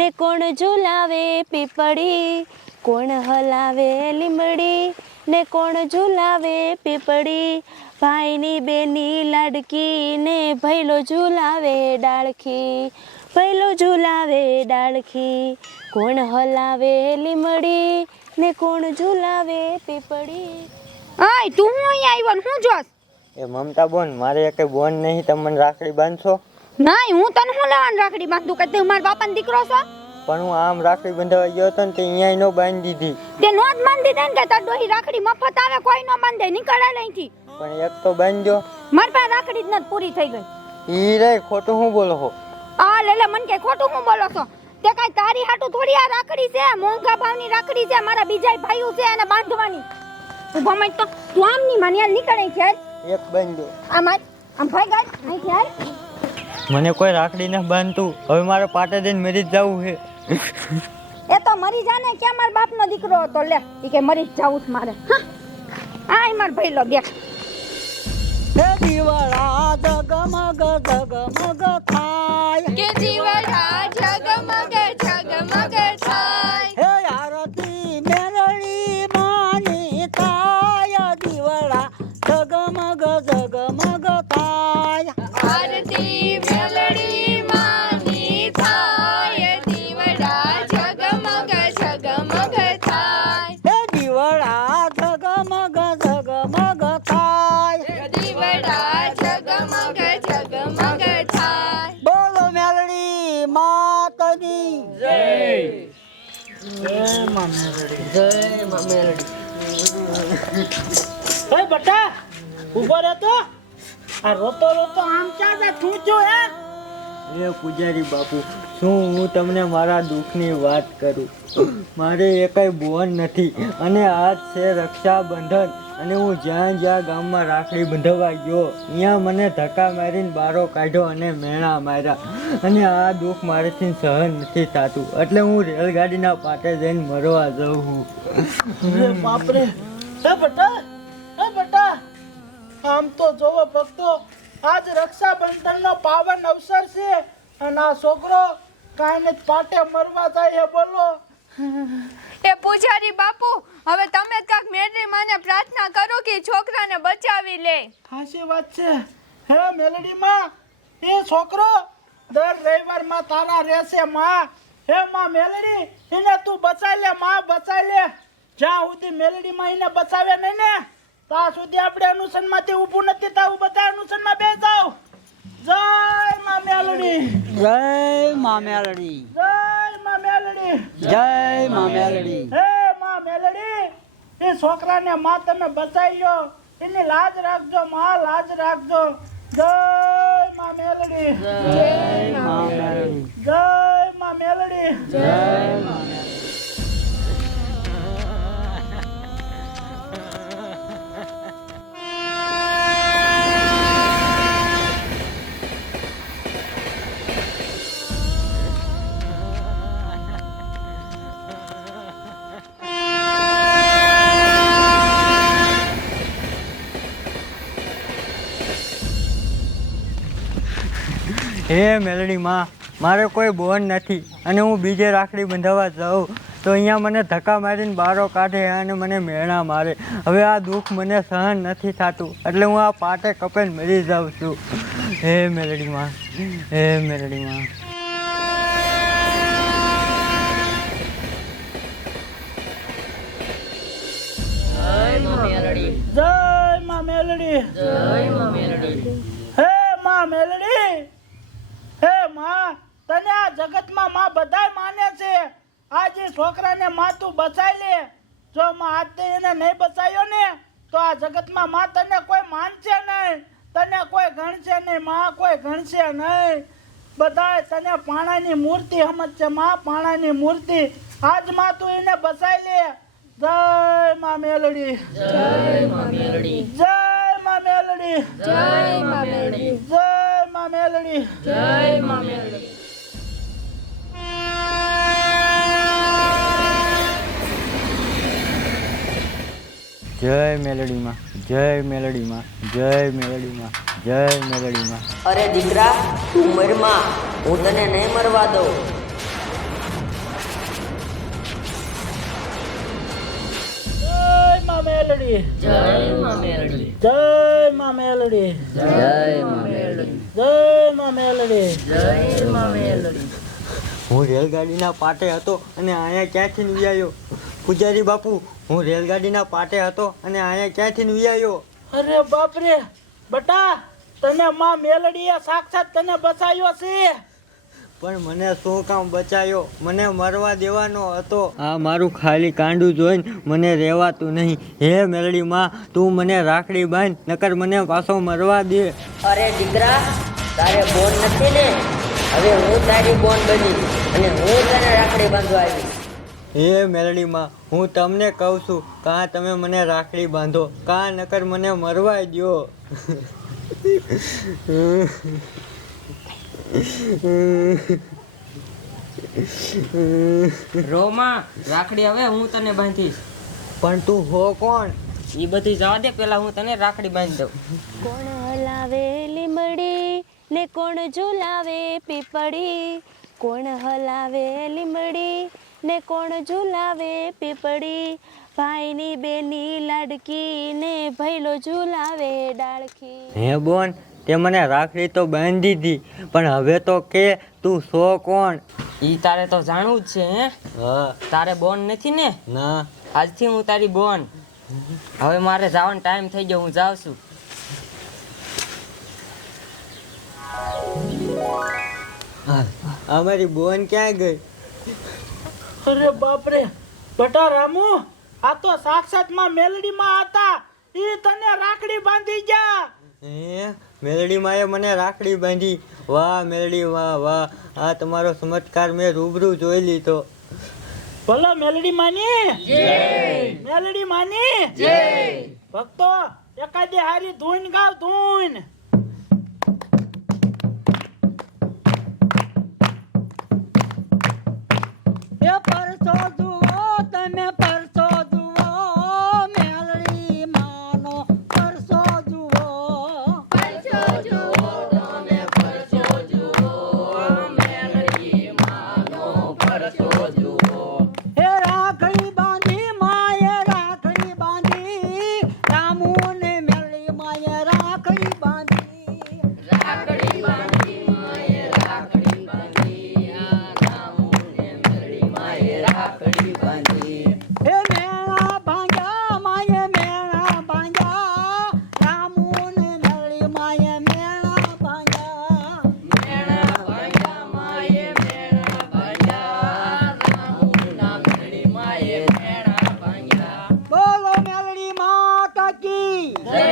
ને કોણ ઝુલાવે પીપળી, કોણ હલાવે લીમડી, ને કોણ ઝુલાવે પીપળી, ભાઈની બેની લાડકી ને ભૈલો ઝુલાવે ડાળખી, ભૈલો ઝુલાવે ડાળખી, કોણ હલાવે લીમડી, ને કોણ ઝુલાવે પીપળી. આય તું હું અહીં આવ્યો ને હું જોસ? એ મમતા બોન, મારે એક બોન નહીં, તમે મને રાખડી બાંધશો? નહીં, હું તને હું લેવાની રાખડી બાંધું કે તું મારા બાપાનો દીકરો છો? પણ હું આમ રાખડી બંધાવા ગયો હતો ને તે અહીંયા નો બાંધી દીધી. તે નો જ બાંધી દે ને કે તાર ડોહી રાખડી મફત આવે, કોઈ નો બાંધે, નીકળે અહીંથી. પણ એક તો બાંધજો. મારી પાસે રાખડી જ નથી પૂરી થઈ ગઈ. ઈ રે ખોટું હું બોલો છો? આ લે મન કે ખોટું હું બોલો છો? તે કાઈ તારી હાટું થોડી આ રાખડી છે, મોંઘા ભાવની રાખડી છે, મારા બીજાય ભાઈઓ છે એને બાંધવાની. ઉભો મત તો તું આમ ની માની હાલ નીકળે છે. એક બાંધજો. આમ ભાઈ ગાય અહીંથી હાલ. મને કોઈ રાખડી ન બાંધતું, હવે મારે પાટે જઈને મરી જ જવું છે. એ તો મરી જાને કે મારા બાપનો દીકરો હતો, લે ઈ કે મરી જ જાવું છે મારે. આય માર ભઈલો દેખ. હે દીવાળા જગમગ જગમગ થાય, કે દીવાળા જગમગ જગમગ થાય, હે આરતી મેરળી માની થાય, દીવાળા જગમગ જગમગ થાય, આરતી મેલડી માની થાય, દીવડા જગમગ જગમગ થાય, હે દીવાળા જગમગ જગમગ થાય, દીવડા જગમગ જગમગ થાય. બોલો મેરળી માતની જય. જય માં મેરડી, જય માં મેરડી. ઓય બટા ઉભો રહે તો, આ રોતો રોતો આમ ક્યાં જા ઠૂંચો હે? એ પૂજારી બાપુ, શું હું તમને મારા દુઃખની વાત કરું? મારે એકાઈ બોન નથી અને આજ છે રક્ષાબંધન, અને હું જ્યાં જ્યાં ગામમાં રાખડી બંધાવવા ગયો અહીંયા મને ધક્કા મારીને બારો કાઢ્યો અને મેણા માર્યા, અને આ દુઃખ મારેથી સહન નથી થતું, એટલે હું રેલગાડીના પાટે જઈને મરવા જાઉં છું. બાપરે. હે બટા આમ તો જોવો ભક્તો, આજ રક્ષાબંધનનો પાવન અવસર છે અને આ છોકરો કાંઈ ને પાટે મરવા જાય. બોલો એ પૂજારી બાપુ, હવે તમે જ કાંઈક મેરડી માને પ્રાર્થના કરો કે છોકરાને બચાવી લે. સાચી વાત છે. હે મેલડી માં, એ છોકરો દર રવિવાર માં તારા રહેશે માં. હે માં મેલડી, એને તું બચાવી લે માં, બચાવી લે. જ્યાં સુધી મેલડી માં એને બચાવે નહીં ને ત્યાં સુધી આપણે અનુસન માંથી ઊભું નથી થવું. બધા અનુસન માં બે જાવ. જય માં મેલડી, જય માં મેલડી, જય માં મેલડી, જય માં મેલડી. હે માં મેલડી, એ છોકરાને માં તમે બચાવી લો, એની લાજ રાખજો માં, લાજ રાખજો. જય માં મેલડી, જય માં મેલડી, જય માં મેલડી, જય માં મેલડી. હે મેલડી માં, મારે કોઈ બોન નથી અને હું બીજે રાખડી બંધાવવા જાઉં તો અહીંયા મને ધક્કા મારીને બારો કાઢે અને મને મેણા મારે. હવે આ દુઃખ મને સહન નથી થતું, એટલે હું આ પાટે કપેને મરી જાઉં છું. હે મેલડી માં, હે મેલડી માં. જય માં મેલડી, જય માં મેલડી. હે માં મેલડી, હે માં, તને આ જગતમાં માં બધાય માને છે. આજે છોકરાને માં તું બચાવી લે. જો માં આજે એને નહીં બચાવ્યો ને તો આ જગતમાં માં તને કોઈ માનશે નહીં, તને કોઈ ગણશે નહીં માં, કોઈ ગણશે નહીં. બધાય તને પાણાની મૂર્તિ સમજશે માં, પાણાની મૂર્તિ. આજ માં તું એને બચાવી લે. જય માં મેલડી, જય માં મેલડી, જય માં મેલડી, જય માં મેલડી, જય માં મેલડી, જય માં મેલડી. જય મેલડી માં, જય મેલડી માં, જય મેલડી માં, જય મેલડી માં. અરે દીકરા, તું મરમાં, હું તને નહીં મરવા દઉં. માં મેલડી જય માં મેલડી જય માં મેલડી જય માં મેલડી જય માં મેલડી જય માં મેલડી. હું રેલગાડીના પાટે હતો અને અહીંયા ક્યાંથી આવ્યો? પૂજારી બાપુ, હું રેલગાડીના પાટે હતો અને અહીંયા ક્યાંથી આવ્યો? અરે બાપરે બટા, તને માં મેલડીએ સાક્ષાત તને બચાવ્યો છે. પણ મને શું કામ બચાયો? મને મરવા દેવાનો હતો. આ મારું ખાલી કાંડું જોઈને મને રહેવાતું નહીં. હે મેલડી માં, તું મને રાખડી બાંધ, નકર મને પાછો મરવા દે. અરે દીકરા, તારે બોન નથી ને? હવે હું તારી બોન બની અને હું તને રાખડી બાંધવા આવી. હે મેલડી માં, હું તમને કહું છું, કાં તમે મને રાખડી બાંધો, કાં નકર મને મરવા દ્યો. રોમા, રાખડી હવે હું તને બાંધીશ. પણ તું હો કોણ? એ બધી જવા દે, પેલા હું તને રાખડી બાંધી દઉં. કોણ હલાવે લીમડી ને કોણ ઝુલાવે પીપળી, કોણ હલાવે લીમડી ને કોણ ઝુલાવે પીપળી, ભાઈની બેની લાડકી ને ભૈલો ઝુલાવે ડાળખી. હે બોન, તે મને રાખડી તો બાંધી દીધી, પણ હવે તો કે તું સો કોણ? ઈ તારે તો જાણવું જ છે. હે, હા. તારે બોન નથી ને? ના. આજથી હું તારી બોન. હવે મારે જવાનો ટાઈમ થઈ ગયો, હું જાઉં છું. અમારી બોન ક્યાં ગઈ? અરે બાપરે બટા રામુ, આ તો સાક્ષાત માં મેલડી માં હતા. ઈ તને રાખડી બાંધી ગયા. હે, મેલડી માએ મને રાખડી બાંધી. વાહ મેલડી, વાહ વાહ, આ તમારો ચમત્કાર મેં રૂબરૂ જોઈ લીધો. ભલો મેલડી માની જય, મેલડી માની જય. ભક્તો એકાદે હારી ધૂન ગાવ, ધૂન. એ પરસો જુઓ તમે, પરસો જુઓ, મેલડી માનો પરસો જુઓ. હે રાખડી બાંધી માએ રાખડી બાંધી, રામુ ને મેલડી માએ રાખડી બાંધી. હે મેળા ભાંગ્યા માએ મેળા ભાંગ્યા, રામુ ને મેલડી માએ મેળા ભાંગ્યા. બોલો મેલડી માતા કી જય.